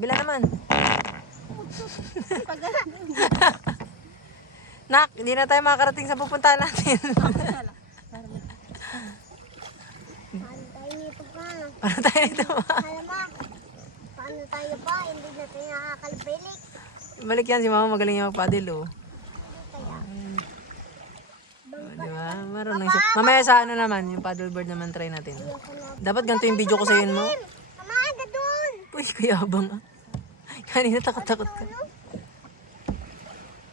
Kabila naman. Nak, hindi na tayo makakarating sa pupuntahan natin. Paano tayo nito pa? Paano tayo nito ba? Alam mo, paano tayo pa? Hindi na tayo nakakalbilik. Balik yan si mama, magaling yung magpadil oh. Kaya, Diba? Marunong siya. Mamaya sa ano naman, yung paddleboard naman try natin. ayoko na. Dapat ganito yung video ko sa mo. Mamaga doon! Uy, kayabang ah. Kanina takot-takot ka.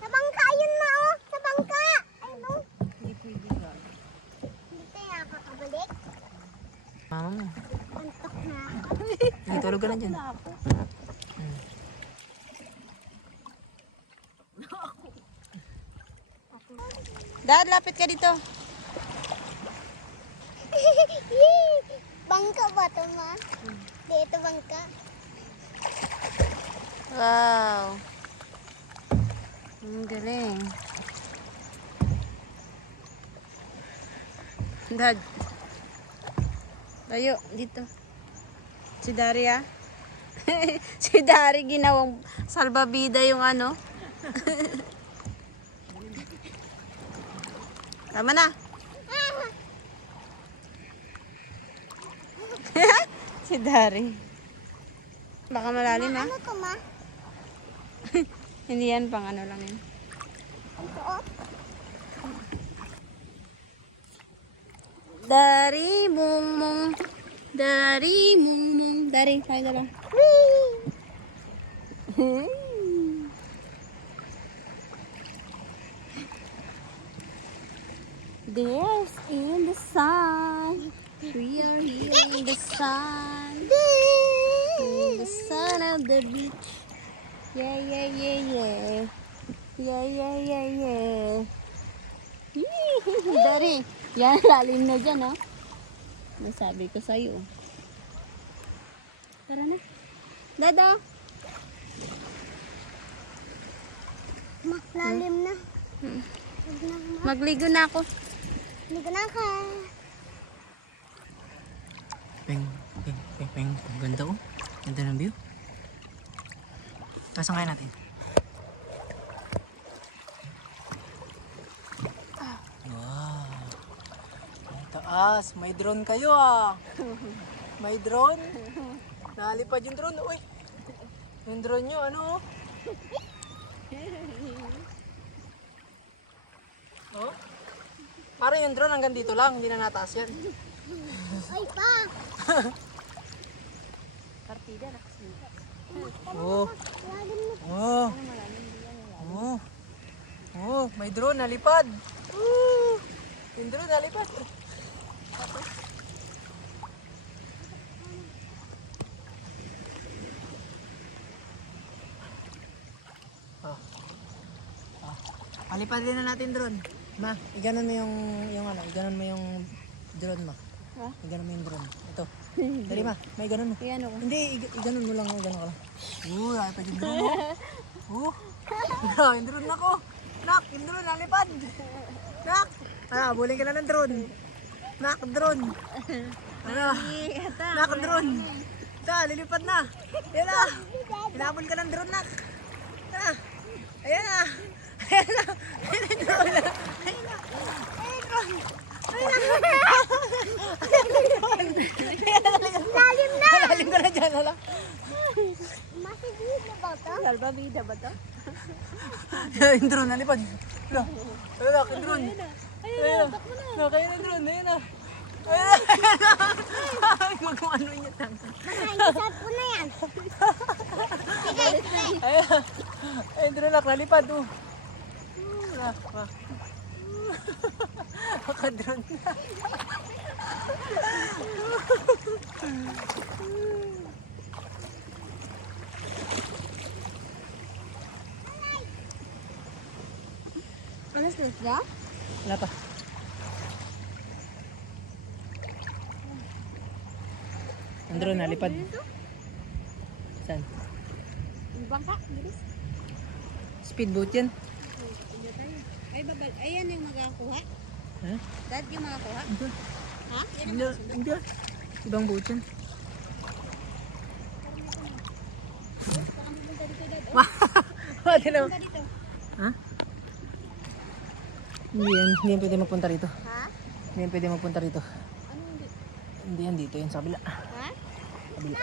Sa bangka, ayun na oh! Sa bangka! Ayun oh! Hindi tayo nakakabalik. Mama mo. Antok na ako. Hindi, tulog ka na dyan. Dad, lapit ka dito. Bangka ba ito, ma? Dito bangka. Wow. Ang galing. Dad. Tayo, dito. Si Daria. Si Dari ginawang salbabida yung ano. Tama na. Si Dari. Baka malalim ha. Ano to, ma? Hindi yan, pang ano lang yun. Ito oh. Dari mong mong. Dari mong mong. Dari, tayo na lang. Whee! There's in the sun. We are here in the sun. In the sun of the beach. Yeah, yeah, yeah, yeah. Yeah, yeah, yeah, yeah. Dari, yan, lalim na dyan, oh. Nasabi ko sa'yo. Tara na. Dada. Lalim na. Huwag na, ma. Magligo na ako. Ligo na ka. Peng, peng, peng, peng. Ang ganda oh. Ganda ng view. Pasang kaya natin. Wow. Ang taas. May drone kayo ah. May drone. Nalipad yung drone. Uy. Yung drone nyo ano oh. Oh? Parang yung drone hanggang dito lang. Hindi na nataas yan. Ay, pa. Partida, nakasita. Oh. Lalim na. Oh. Oh. Oh, may drone nalipad. Yung drone nalipad. Oh. Oh. Palipad din na natin drone. Ma, iganon mo yung ano, iganon mo yung drone ma. Ha? Iganon mo yung drone. Ito. Dali ma, may ganon mo. Ayan ako. Hindi, iganon mo lang, ganon ka lang. Ay pa yung drone mo. Yung drone na ko. Nak, yung drone, nalipad. Nak, abulin ka na ng drone. Nak, drone. Ano? Nak, drone. Ito, lilipad na. Ayan na. Hinabol ka ng drone, nak. Ayan na. Ayan na. Ayan na yung drone. Ayan na. Ayan yung drone. Lalim na. Lalim ka na dyan, hala. Masigit na ba ito? Salbabida ba to? Yung drone, nalipad. Hala, hala, yung drone. Ayun na, nak, ayun ang drone, ayun na. Ayun na. Huwag mo ano niya tangan. Nakainisat ko na yan. Sige, sige. Ayun, ayun drone, nak, nalipad. Hala, ha. Maka-drone na. Alas na siya? Wala pa. Ang drone, nalipad. Saan? Yung bangka, bilis. Speedboat yan. Ay, babal. Ayan yung magakuha. Ha? Dad, yung magakuha. Hindi. Ha? Hindi. Hindi. Ibang boat yan. Pwede naman. Ha? Hindi yan pwede magpunta rito. Ha? Hindi yan pwede magpunta rito. Ano hindi? Hindi yan dito, yan sa kabila. Ha? Kabila.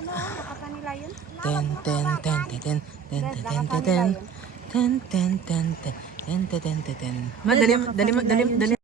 Ano? Nakakanila yun? Ten, ten, ten, ten, ten, ten, ten, ten, ten, ten, ten, ten, ten, ten, ten, ten, ten. Ma, dali, dali, dali, dali.